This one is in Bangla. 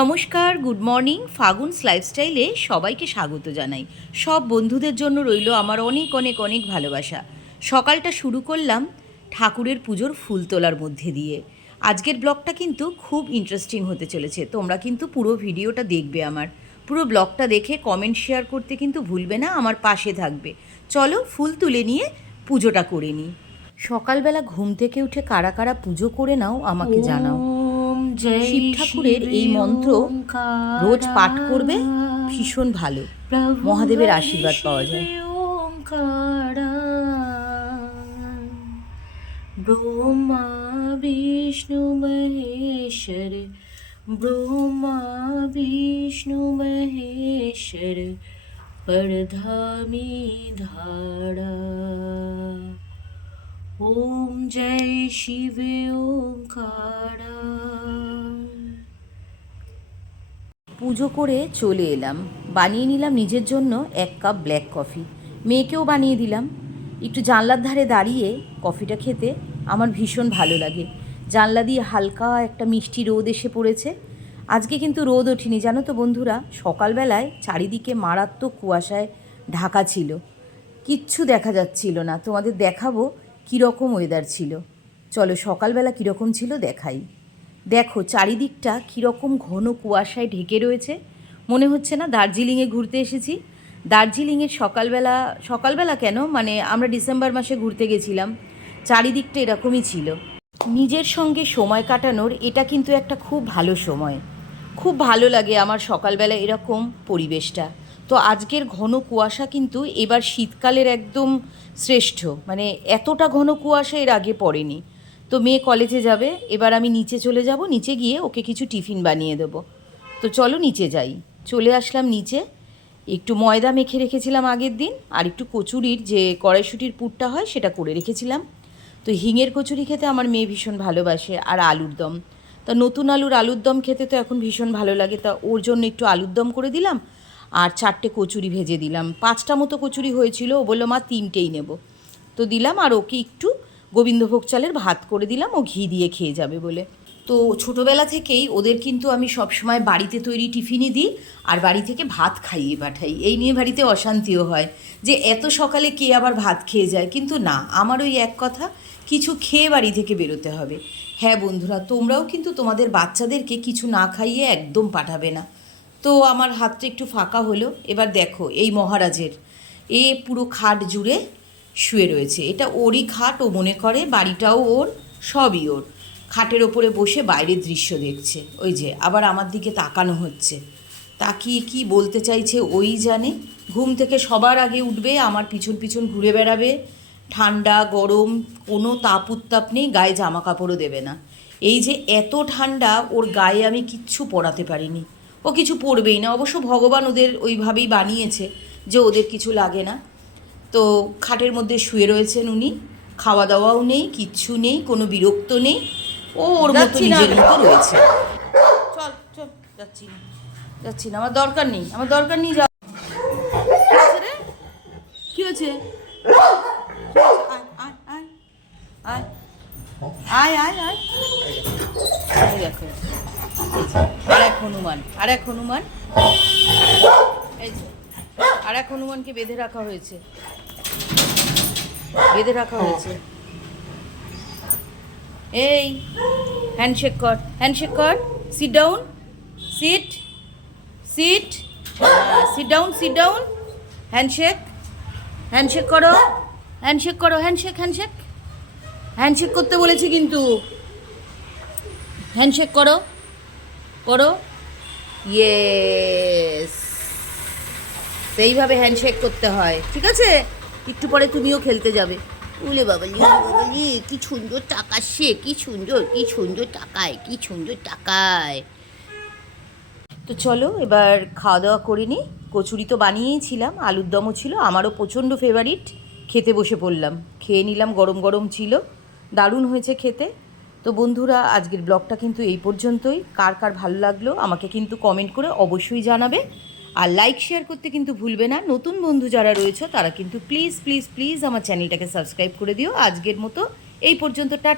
নমস্কার, গুড মর্নিং। ফাগুনস লাইফস্টাইলে সবাইকে স্বাগত জানাই। সব বন্ধুদের জন্য রইল আমার অনেক অনেক অনেক ভালোবাসা। সকালটা শুরু করলাম ঠাকুরের পুজোর ফুল তোলার মধ্যে দিয়ে। আজকের ব্লগটা কিন্তু খুব ইন্টারেস্টিং হতে চলেছে। তোমরা কিন্তু পুরো ভিডিওটা দেখবে, আমার পুরো ব্লগটা দেখে কমেন্ট শেয়ার করতে কিন্তু ভুলবে না, আমার পাশে থাকবে। চলো ফুল তুলে নিয়ে পুজোটা করে নিই। সকালবেলা ঘুম থেকে উঠে কারা কারা পুজো করে নাও আমাকে জানাও। শিব ঠাকুরের এই মন্ত্র রোজ পাঠ করবে, ভীষণ ভালো, মহাদেবের আশীর্বাদ পাওয়া যায়। ব্রহ্মা বিষ্ণু মহেশ্বর, ব্রহ্মা বিষ্ণু মহেশ্বর, পরধামি ধারা। ওম জয় শিব ওঙ্কারা। পুজো করে চলে এলাম, বানিয়ে নিলাম নিজের জন্য 1 কাপ ব্ল্যাক কফি, মেয়েকেও বানিয়ে দিলাম। একটু জানলার ধারে দাঁড়িয়ে কফিটা খেতে আমার ভীষণ ভালো লাগে। জানলা দিয়ে হালকা একটা মিষ্টি রোদ এসে পড়েছে। আজকে কিন্তু রোদ ওঠেনি জানো তো বন্ধুরা, সকালবেলায় চারিদিকে মারাত্মক কুয়াশায় ঢাকা ছিল, কিচ্ছু দেখা যাচ্ছিল না। তোমাদের দেখাবো কীরকম ওয়েদার ছিল। চলো সকালবেলা কীরকম ছিল দেখাই। দেখো চারিদিকটা কীরকম ঘন কুয়াশায় ঢেকে রয়েছে, মনে হচ্ছে না দার্জিলিংয়ে ঘুরতে এসেছি। দার্জিলিংয়ের সকালবেলা, সকালবেলা কেন, মানে আমরা ডিসেম্বর মাসে ঘুরতে গেছিলাম, চারিদিকটা এরকমই ছিল। নিজের সঙ্গে সময় কাটানোর এটা কিন্তু একটা খুব ভালো সময়, খুব ভালো লাগে আমার সকালবেলা এরকম পরিবেশটা। তো আজকের ঘন কুয়াশা কিন্তু এবার শীতকালের একদম শ্রেষ্ঠ, মানে এতটা ঘন কুয়াশা এর আগে পড়েনি। তো মেয়ে কলেজে যাবে, এবার আমি নিচে চলে যাব, নিচে গিয়ে ওকে কিছু টিফিন বানিয়ে দেবো। তো চলো নিচে যাই। চলে আসলাম নিচে, একটু ময়দা মেখে রেখেছিলাম আগের দিন, আর একটু কচুরির যে কড়াইশুঁটির পুরটা হয় সেটা করে রেখেছিলাম। তো হিঙের কচুরি খেতে আমার মেয়ে ভীষণ ভালোবাসে, আর আলুর দম। তা নতুন আলুর দম খেতে তো এখন ভীষণ ভালো লাগে, তা ওর জন্য একটু আলুর দম করে দিলাম, আর 4টে কচুরি ভেজে দিলাম। 5টা মতো কচুরি হয়েছিল, ও বললো মা 3টেই নেব। তো দিলাম, আর ওকে একটু গোবিন্দভোগ চালের ভাত করে দিলাম, ও ঘি দিয়ে খেয়ে যাবে বলে। তো ছোটোবেলা থেকেই ওদের কিন্তু আমি সবসময় বাড়িতে তৈরি টিফিনই দিই, আর বাড়ি থেকে ভাত খাইয়ে পাঠাই। এই নিয়ে বাড়িতে অশান্তিও হয় যে এত সকালে কে আবার ভাত খেয়ে যায়, কিন্তু না, আমার ওই এক কথা, কিছু খেয়ে বাড়ি থেকে বেরোতে হবে। হ্যাঁ বন্ধুরা, তোমরাও কিন্তু তোমাদের বাচ্চাদেরকে কিছু না খাইয়ে একদম পাঠাবে না। তো আমার হাতটা একটু ফাঁকা হলো। এবার দেখো এই মহারাজের এ পুরো খাট জুড়ে শুয়ে রয়েছে, এটা ওরই খাট, ও মনে করে বাড়িটাও ওর, সবই ওর। খাটের ওপরে বসে বাইরের দৃশ্য দেখছে, ওই যে আবার আমার দিকে তাকানো হচ্ছে, তাকিয়ে কি বলতে চাইছে ওই জানে। ঘুম থেকে সবার আগে উঠবে, আমার পিছন পিছন ঘুরে বেড়াবে, ঠান্ডা গরম কোনো তাপ উত্তাপ নেই, গায়ে জামা কাপড়ও দেবে না। এই যে এত ঠান্ডা, ওর গায়ে আমি কিচ্ছু পরাতে পারিনি, ও কিছু পরবেই না। অবশ্য ভগবান ওদের ওইভাবেই বানিয়েছে যে ওদের কিছু লাগে না। তো খাটের মধ্যে শুয়ে রয়েছেন উনি, খাওয়া দাওয়াও নেই, কিচ্ছু নেই, কোনো বিরক্ত নেই, ও ওর মতো নিজের মতো রয়েছে। চল চল, যাচ্ছি না, যাচ্ছি না, আমার দরকার নেই, আমার দরকার নেই, যাও। কি হয়েছে? আয় আয় আয় আয়, দেখো আর এক হনুমান, আর এক হনুমান, এই যে আর এক হনুমানকে বেঁধে রাখা হয়েছে, বেঁধে রাখা হয়েছে। এই হ্যান্ডশেক কর, হ্যান্ডশেক কর, sit down, sit sit, sit down, sit down, handshake, handshake করো, হ্যান্ডশেক করো, হ্যান্ডশেক, হ্যান্ডশেক, হ্যান্ডশেক করতে বলেছি কিন্তু, হ্যান্ডশেক করো, করো, ইয়েস, সেইভাবে হ্যান্ডশেক করতে হয়, ঠিক আছে? একটু পরে তুমিও খেলতে যাবে। উলে বাবালি, বাবালি, কি সুন্দর টাকাচ্ছে, কি সুন্দর, কি সুন্দর টাকায়, কি সুন্দর টাকায়। তো চলো এবার খাওয়া দাওয়া করে নিই। কচুরি তো বানিয়েইছিলাম, আলুর দমও ছিল, আমারও প্রচণ্ড ফেভারিট। খেতে বসে পড়লাম, খেয়ে নিলাম, গরম গরম ছিল, দারুণ হয়েছে খেতে। তো বন্ধুরা আজকের ব্লগটা কিন্তু এই পর্যন্তই। কার কার ভালো লাগলো আমাকে কিন্তু কমেন্ট করে অবশ্যই জানাবে, আর লাইক শেয়ার করতে কিন্তু ভুলবে না। নতুন বন্ধু যারা রয়েছে তারা কিন্তু প্লিজ প্লিজ প্লিজ আমার চ্যানেলটাকে সাবস্ক্রাইব করে দিও। আজকের মতো এই পর্যন্ত, টাটা।